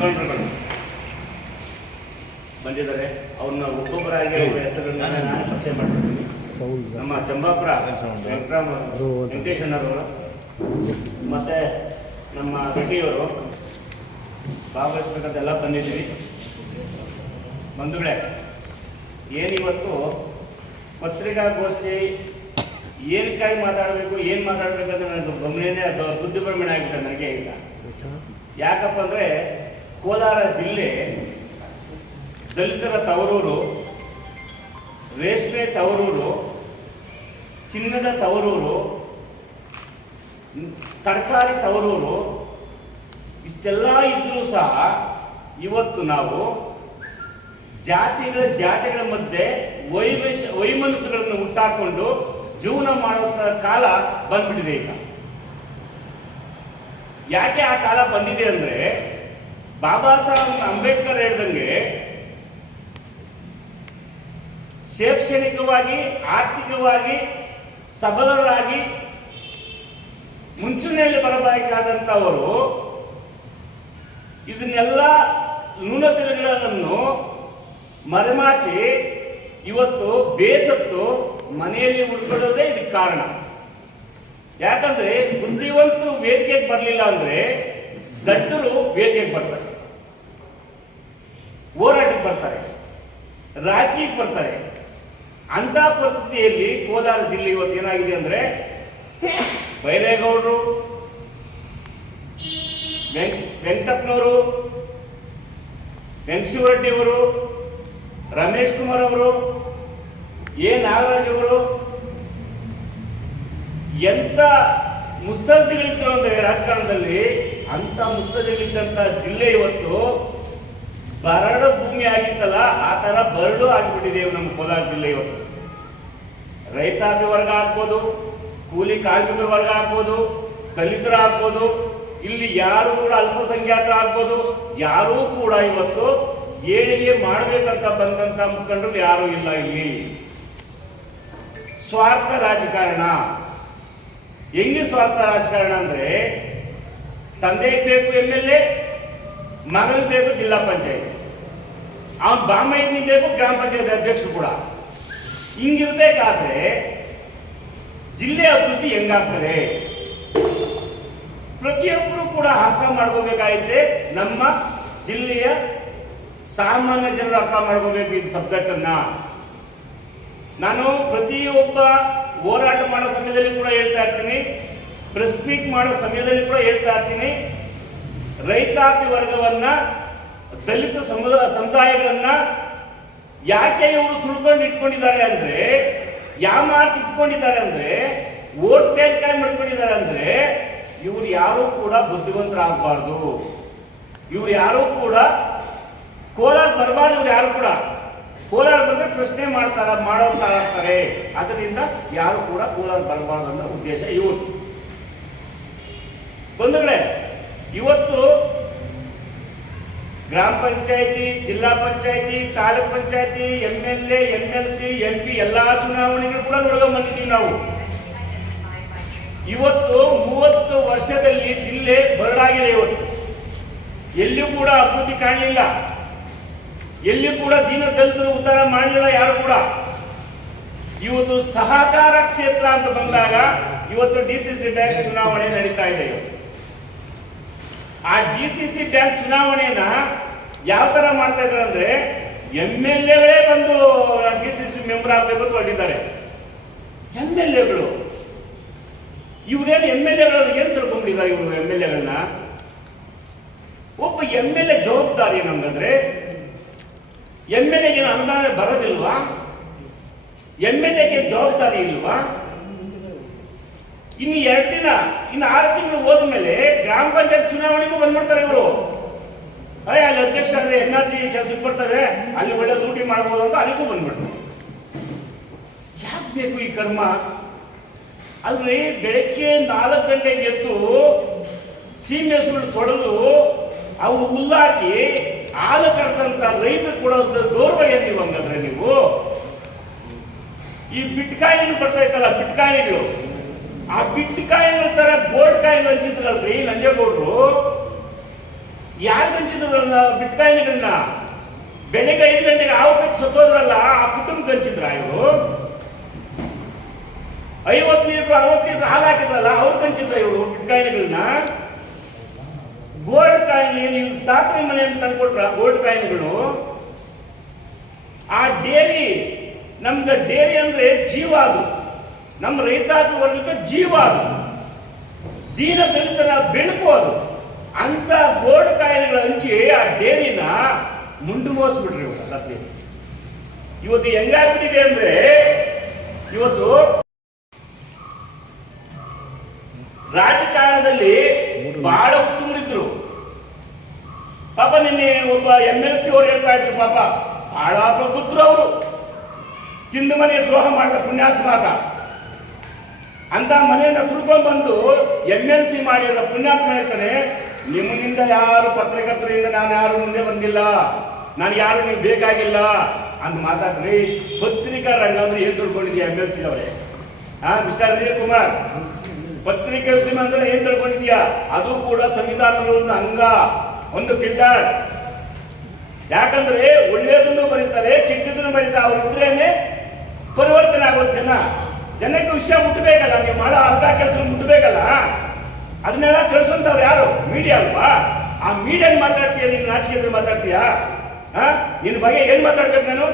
ಮುಖಂಡರುಗಳು ಬಂದಿದ್ದಾರೆ. ಅವ್ರನ್ನ ಒಬ್ಬೊಬ್ಬರಾಗಿ ಅವರ ಹೆಸರನ್ನು ನಾನು ಪರಿಚಯ ಮಾಡ್ತೀನಿ. ನಮ್ಮ ಚಂಬಾಪುರ ವೆಂಕಟೇಶಣ್ಣರವರು ಮತ್ತು ನಮ್ಮ ರೆಡ್ಡಿಯವರು ಭಾಗವಹಿಸ್ಬೇಕಂತೆಲ್ಲ ಬಂದಿದ್ದೀವಿ. ಬಂಧುಗಳೇ, ಏನಿವತ್ತು ಪತ್ರಿಕಾಗೋಷ್ಠಿ ಏನಕ್ಕಾಗಿ ಮಾತಾಡಬೇಕು, ಏನು ಮಾತಾಡಬೇಕಂದ್ರೆ ನನಗೆ ಗಮನನೇ ಬುದ್ಧಿಭ್ರಮಣೆ ಆಗಿಬಿಟ್ಟೆ ನನಗೆ ಈಗ. ಯಾಕಪ್ಪ ಅಂದರೆ ಕೋಲಾರ ಜಿಲ್ಲೆ ದಲಿತರ ತವರೂರು, ರೇಷ್ಮೆ ತವರೂರು, ಚಿನ್ನದ ತವರೂರು, ತರಕಾರಿ ತವರೂರು, ಇಷ್ಟೆಲ್ಲ ಇದ್ದರೂ ಸಹ ಇವತ್ತು ನಾವು ಜಾತಿಗಳ ಮಧ್ಯೆ ವೈಮನಸ್ಸುಗಳನ್ನು ಹುಟ್ಟಾಕೊಂಡು ಜೀವನ ಮಾಡೋ ಕಾಲ ಬಂದ್ಬಿಟ್ಟಿದೆ ಈಗ. ಯಾಕೆ ಆ ಕಾಲ ಬಂದಿದೆ ಅಂದರೆ, ಬಾಬಾ ಸಾಹೇಬ್ ಅಂಬೇಡ್ಕರ್ ಹೇಳ್ದಂಗೆ ಶೈಕ್ಷಣಿಕವಾಗಿ ಆರ್ಥಿಕವಾಗಿ ಸಬಲರಾಗಿ ಮುಂಚೂಣಿಯಲ್ಲಿ ಬರಬೇಕಾದಂಥವರು ಇದನ್ನೆಲ್ಲ ನ್ಯೂನತೆಗಳನ್ನು ಮರೆಮಾಚಿ ಇವತ್ತು ಬೇಸತ್ತು ಮನೆಯಲ್ಲಿ ಉಳ್ಕೊಳ್ಳೋದೇ ಇದಕ್ಕೆ ಕಾರಣ. ಯಾಕಂದ್ರೆ ಬುದ್ಧಿವಂತರು ವೇದಿಕೆಗೆ ಬರಲಿಲ್ಲ ಅಂದ್ರೆ ದಡ್ಡರು ವೇದಿಕೆಗೆ ಬರ್ತಾರೆ, ಹೋರಾಟಕ್ಕೆ ಬರ್ತಾರೆ, ರಾಜಕೀಯಕ್ಕೆ ಬರ್ತಾರೆ. ಅಂತ ಪರಿಸ್ಥಿತಿಯಲ್ಲಿ ಕೋಲಾರ ಜಿಲ್ಲೆ ಇವತ್ತು ಏನಾಗಿದೆ ಅಂದ್ರೆ, ಬೈರೇಗೌಡರು, ವೆಂಕಟಪ್ಪನವರು, ವೆಂಕಟಶಿವರೆಡ್ಡಿ ಅವರು, ರಮೇಶ್ ಕುಮಾರ್ ಅವರು, ಎ ನಾಗರಾಜ್ ಅವರು ಎಂತ ಮುಸ್ತಜ್ದಿಗಳಿದ್ರು ಅಂದ್ರೆ ರಾಜಕಾರಣದಲ್ಲಿ, ಅಂತ ಮುಸ್ತಜ್ದಿಗಳಿದ್ದಂತ ಜಿಲ್ಲೆ ಇವತ್ತು ಬರಡು ಭೂಮಿ ಆಗಿತ್ತಲ್ಲ, ಆ ತರ ಬರಡು ಆಗಿಬಿಟ್ಟಿದೆ ನಮ್ಮ ಕೋಲಾರ ಜಿಲ್ಲೆ ಇವತ್ತು. ರೈತಾಪಿ ವರ್ಗ ಆಗ್ಬೋದು, ಕೂಲಿ ಕಾರ್ಮಿಕರ ವರ್ಗ ಆಗ್ಬೋದು, ದಲಿತರ ಆಗ್ಬೋದು, ಇಲ್ಲಿ ಯಾರು ಕೂಡ ಅಲ್ಪಸಂಖ್ಯಾತರ ಆಗ್ಬೋದು, ಯಾರೂ ಕೂಡ ಇವತ್ತು ಏಳಿಗೆ ಮಾಡಬೇಕಂತ ಬಂದಂತ ಮುಖಂಡರು ಯಾರೂ ಇಲ್ಲ. ಇಲ್ಲಿ ಸ್ವಾರ್ಥ ರಾಜಕಾರಣ. ಹೆಂಗೆ ಸ್ವಾರ್ಥ ರಾಜಕಾರಣ ಅಂದ್ರೆ, ತಂದೆಗೆ ಬೇಕು MLA, ಮಗನಿಗೆ ಬೇಕು ಜಿಲ್ಲಾ ಪಂಚಾಯತ್, ಅವನ್ ಬಾಮೈನಿಗೆ ಬೇಕು ಗ್ರಾಮ ಪಂಚಾಯತ್ ಅಧ್ಯಕ್ಷರು ಕೂಡ. ಹಿಂಗಿರ್ಬೇಕಾದ್ರೆ ಜಿಲ್ಲೆ ಅಭಿವೃದ್ಧಿ ಹೆಂಗಾಗ್ತದೆ? ಪ್ರತಿಯೊಬ್ಬರು ಕೂಡ ಅರ್ಥ ಮಾಡ್ಕೋಬೇಕಾಗಿದೆ. ನಮ್ಮ ಜಿಲ್ಲೆಯ ಸಾಮಾನ್ಯ ಜನರು ಅರ್ಥ ಮಾಡ್ಕೋಬೇಕು ಈ ಸಬ್ಜೆಕ್ಟ್ ಅನ್ನ. ನಾನು ಪ್ರತಿಯೊಬ್ಬ ಹೋರಾಟ ಮಾಡೋ ಸಮಯದಲ್ಲಿ ಕೂಡ ಹೇಳ್ತಾ ಇರ್ತೀನಿ, ಪ್ರೆಸ್ ಮೀಟ್ ಮಾಡೋ ಸಮಯದಲ್ಲಿ ಕೂಡ ಹೇಳ್ತಾ ಇರ್ತೀನಿ, ರೈತಾಪಿ ವರ್ಗವನ್ನ, ದಲಿತ ಸಮುದಾಯಗಳನ್ನ ಯಾಕೆ ಇವರು ತುಳ್ಕೊಂಡು ಇಟ್ಕೊಂಡಿದ್ದಾರೆ ಅಂದ್ರೆ, ಯಾಮಾರ್ಸಿ ಇಟ್ಕೊಂಡಿದ್ದಾರೆ ಅಂದ್ರೆ, ವೋಟ್ ಬ್ಯಾಂಕ್ ಮಾಡ್ಕೊಂಡಿದ್ದಾರೆ ಅಂದ್ರೆ, ಇವ್ರು ಯಾರೂ ಕೂಡ ಬುದ್ಧಿವಂತರಾಗಬಾರ್ದು, ಇವ್ರು ಯಾರೂ ಕೂಡ ಕೋಲಾರ ಬರಬಾರ್ದು. ಇವ್ರು ಯಾರು ಕೂಡ ಕೋಲಾರ ಬಂದ್ರೆ ಪ್ರಶ್ನೆ ಮಾಡೋತಾರೆ. ಅದರಿಂದ ಯಾರು ಕೂಡ ಕೋಲಾರ ಬರಬಾರ್ದು ಅನ್ನೋ ಉದ್ದೇಶ ಇವರು. ಬಂಧುಗಳೇ, ಇವತ್ತು ಗ್ರಾಮ ಪಂಚಾಯತಿ, ಜಿಲ್ಲಾ ಪಂಚಾಯತಿ, ತಾಲೂಕ್ ಪಂಚಾಯತಿ, MLA, MLC, MP ಎಲ್ಲಾ ಚುನಾವಣೆಗಳು ಕೂಡ ನೋಡ್ಕೊಂಡ್ ಬಂದಿದ್ದೀವಿ ನಾವು. ಇವತ್ತು 30 ವರ್ಷದಲ್ಲಿ ಜಿಲ್ಲೆ ಬರಡಾಗಿದೆ. ಇವತ್ತು ಎಲ್ಲಿಯೂ ಕೂಡ ಅಭಿವೃದ್ಧಿ ಕಾಣಲಿಲ್ಲ, ಎಲ್ಲಿಯೂ ಕೂಡ ದೀನ ದಲಿತರು ಉದ್ಧಾರ ಮಾಡಲಿಲ್ಲ ಯಾರು ಕೂಡ. ಇವತ್ತು ಸಹಕಾರ ಕ್ಷೇತ್ರ ಅಂತ ಬಂದಾಗ ಇವತ್ತು DCC ಬ್ಯಾಂಕ್ ಚುನಾವಣೆ ನಡೀತಾ ಇದೆ. ಆ DCC ಬ್ಯಾಂಕ್ ಚುನಾವಣೆಯನ್ನ ಯಾವ ತರ ಮಾಡ್ತಾ ಇದ್ದಾರೆ ಅಂದ್ರೆ, MLAಗಳೇ ಬಂದು DCC ಮೆಂಬರ್ ಆಗ್ಬೇಕು ಅಂತ ಹೊರಟಿದ್ದಾರೆ. MLAಗಳು ಇವ್ರೇನು MLAಗಳು ಏನ್ ತಿಳ್ಕೊಂಡಿದ್ದಾರೆ ಇವರು? MLAಗಳನ್ನ ಒಬ್ಬ MLA ಜವಾಬ್ದಾರಿ ಏನಂದ್ರೆ, MLAಗೆ ಅನುದಾನ ಬರೋದಿಲ್ವಾ? MLAಗೆ ಜವಾಬ್ದಾರಿ ಇಲ್ವಾ? ಇನ್ನು 2 ದಿನ, ಇನ್ನು 6 ತಿಂಗಳು ಹೋದ್ಮೇಲೆ ಗ್ರಾಮ ಪಂಚಾಯತ್ ಚುನಾವಣೆಗೂ ಬಂದ್ಬಿಡ್ತಾರೆ ಇವರು. ಅಲ್ಲಿ ಅಧ್ಯಕ್ಷ ಅಂದ್ರೆ NRG ಕೆಲಸಕ್ಕೆ ಬರ್ತಾರೆ, ಅಲ್ಲಿ ಒಳ್ಳೆ ಡ್ಯೂಟಿ ಮಾಡಬಹುದು ಅಂತ ಅಲ್ಲಿಗೂ ಬಂದ್ಬಿಡ್ತಾರೆ. ಯಾಕೆ ಬೇಕು ಈ ಕರ್ಮ? ಅಲ್ರಿ, ಬೆಳಗ್ಗೆ 4 ಗಂಟೆಗೆ ಎದ್ದು ಸೀಮೆ ಸುಳ್ಳು ತೊಳೆದು ಅವು ಹುಲ್ಲಾಕಿ ಹಾಲು ಕರೆದಂತ ರೈತರು ಕೊಡೋದು ಗೌರವ ಏನಿವ ಹಂಗಂದ್ರೆ ನೀವು? ಈ ಬಿಟ್ಕಾಯಿಗಳು ಬರ್ತಾ ಇತ್ತಲ್ಲ, ಬಿಟ್ಕಾಯಿಗಳು, ಆ ಬಿಟ್ಕಾಯಿಗಳ ತರ ಗೋಲ್ಡ್ ಕಾಯಿಗಳು ಹಂಚಿದ್ರಲ್ರಿ ನಂಜೇಗೌಡರು. ಯಾರು ಹಂಚಿದ್ರಲ್ಲ ಬಿಟ್ಕಾಯಿಗಳನ್ನ? ಬೆಳಿಗ್ಗೆ 5 ಗಂಟೆಗೆ ಹಾವು ಕಚ್ಚಿ ಸತ್ತೋದ್ರಲ್ಲ, ಆ ಕುಟುಂಬಕ್ಕೆ ಹಂಚಿದ್ರ ಇವರು? 50 ಲೀಟರ್ 60 ಲೀಟರ್ ಹಾಲು ಹಾಕಿದ್ರಲ್ಲ, ಅವ್ರಿಗೆ ಹಂಚಿದ್ರ ಇವರು ಬಿಟ್ಕಾಯಿಗಳನ್ನ? ಗೋಲ್ಡ್ ಕಾಯಿನ್ ನೀವು ತಾತ್ರಿ ಮನೆ ಅಂತ ತಂದ್ಕೊಟ್ರ ಗೋಲ್ಡ್ ಕಾಯಿನ್ಗಳು? ಆ ಡೇರಿ, ನಮ್ಗೆ ಡೇರಿ ಅಂದ್ರೆ ಜೀವ, ಅದು ನಮ್ಮ ರೈತಾಪಿ ವರ್ಗಕ್ಕೆ ಜೀವ, ಅದು ದೀನ ದಲಿತರ ಬೆಳಕು, ಅದು ಅಂತ ಗೋಲ್ಡ್ ಕಾಯಿನ್ಗಳ ಹಂಚಿ ಆ ಡೇರಿನ ಮುಂಡು ಮೋಸ್ಬಿಟ್ರಿ ಇವತ್ತೆಲ್ಲ ಸೇರಿ. ಇವತ್ತು ಹೆಂಗಾಗ್ಬಿಟ್ಟಿದೆ ಅಂದ್ರೆ, ಇವತ್ತು ರಾಜಕಾರಣದಲ್ಲಿ ಬಹಳ ಉತ್ತಮರಿದ್ರು. ಪಾಪ ನಿನ್ನೆ ಒಬ್ಬ MLC ಅವ್ರು ಹೇಳ್ತಾ ಇದ್ರು, ಪಾಪ ಬಹಳ ಪ್ರಬುದ್ಧರು ಅವರು, ತಿಂದು ಮನೆ ದ್ರೋಹ ಮಾಡಿದ ಪುಣ್ಯಾತ್ಮಕ ಅಂತ ಮನೆಯನ್ನ ತುಳ್ಕೊಂಡ್ ಬಂದು MLC ಮಾಡಿದ ಪುಣ್ಯಾತ್ಮ ಹೇಳ್ತಾನೆ, ನಿಮ್ಮಿಂದ ಯಾರು ಪತ್ರಕರ್ತರಿಂದ ನಾನು ಯಾರು ಮುಂದೆ ಬಂದಿಲ್ಲ, ನಾನು ಯಾರು ನೀವು ಬೇಕಾಗಿಲ್ಲ ಅಂತ ಮಾತಾಡ್ರಿ. ಪತ್ರಿಕಾ ರಂಗ ಅಂದ್ರೆ ಏನ್ ತಿಳ್ಕೊಂಡಿದ್ಯಾ MLC ಅವರೇ? ಮಿಸ್ಟರ್ ಅನಿಲ್ ಕುಮಾರ್, ಪತ್ರಿಕೆ ಉದ್ಯಮ ಅಂದ್ರೆ ಏನ್ ತಿಳ್ಕೊಂಡಿದ್ಯಾ? ಅದು ಕೂಡ ಸಂವಿಧಾನದ ಒಂದು ಅಂಗ, ಒಂದು ಫಿಲ್ಟರ್. ಯಾಕಂದ್ರೆ ಒಳ್ಳೇದನ್ನು ಬರೀತಾರೆ, ಕೆಟ್ಟದನ್ನು ಬರೀತಾರೆ. ಅವ್ರು ಇದ್ರೇನೆ ಪರಿವರ್ತನೆ ಆಗೋದು. ಜನಕ್ಕೆ ವಿಷಯ ಮುಟ್ಟಬೇಕಲ್ಲ, ನೀವು ಮಾಡೋ ಅರ್ಧ ಕೆಲಸ ಮುಟ್ಟಬೇಕಲ್ಲ. ಅದನ್ನೆಲ್ಲ ತಿಳಿಸುವಂತವ್ರು ಯಾರು? ಮೀಡಿಯಾ ಅಲ್ವಾ? ಆ ಮೀಡಿಯಾ ಮಾತಾಡ್ತೀಯ, ನೀನು ನಾಚಿಕೆ ಮಾತಾಡ್ತೀಯಾ? ನಿನ್ನ ಬಗ್ಗೆ ಏನ್ ಮಾತಾಡ್ಬೇಕು ನಾನು?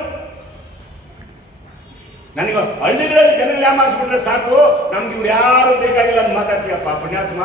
ನನಗೆ ಹಳ್ಳಿಗಳಲ್ಲಿ ಜನಗಳು ಯಾಮಾರಿಸ್ಬಿಟ್ರೆ ಸಾಕು, ನಮ್ಗೆ ಇವ್ರು ಯಾರು ಬೇಕಾಗಿಲ್ಲ ಅಂತ ಮಾತಾಡ್ತೀಯಪ್ಪ ಪುಣ್ಯಾತ್ಮ.